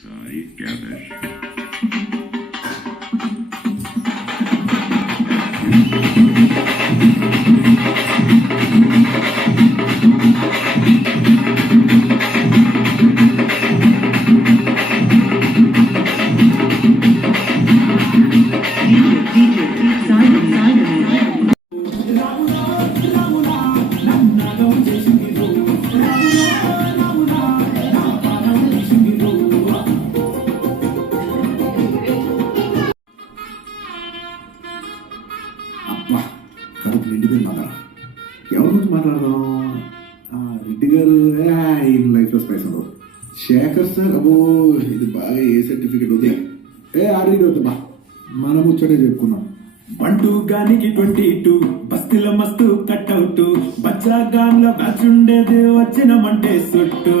Sair cabbage. అబ్బా కడుపు నిండిపోయింది మాట. ఎవరి గురించి మాట్లాడదాం? రెడ్డి గారు ఈయన లైఫ్లో స్పైస్ ఉండవు. శేఖర్ సార్ అబ్బో ఇది బాగా ఏ సర్టిఫికేట్ వదిలే ఆడికి వద్దా మనం ముచ్చటే చెప్పుకున్నాం. 1-2 బస్తీల మస్తు కట్అవుట్ బచ్చా గాన్ల బ్యాచ్ ఉండేది వచ్చినమంటే సుట్టు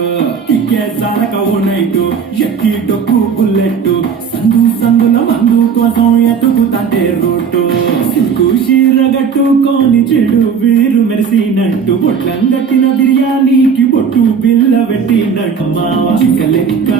కిక్కే సారక ఓ నైటు ఎక్కి డొక్కు బుల్లెట్ సందుల మందు కోసం ఎతుకుతంటే రూటు సిల్కు షీరగట్టుకొని చెడు వీరు మెరిసినట్టు బొట్లం గట్టిన బిర్యానీకి బొట్టు బిల్ల పెట్టినట్టు మావ చిక్క లెక్క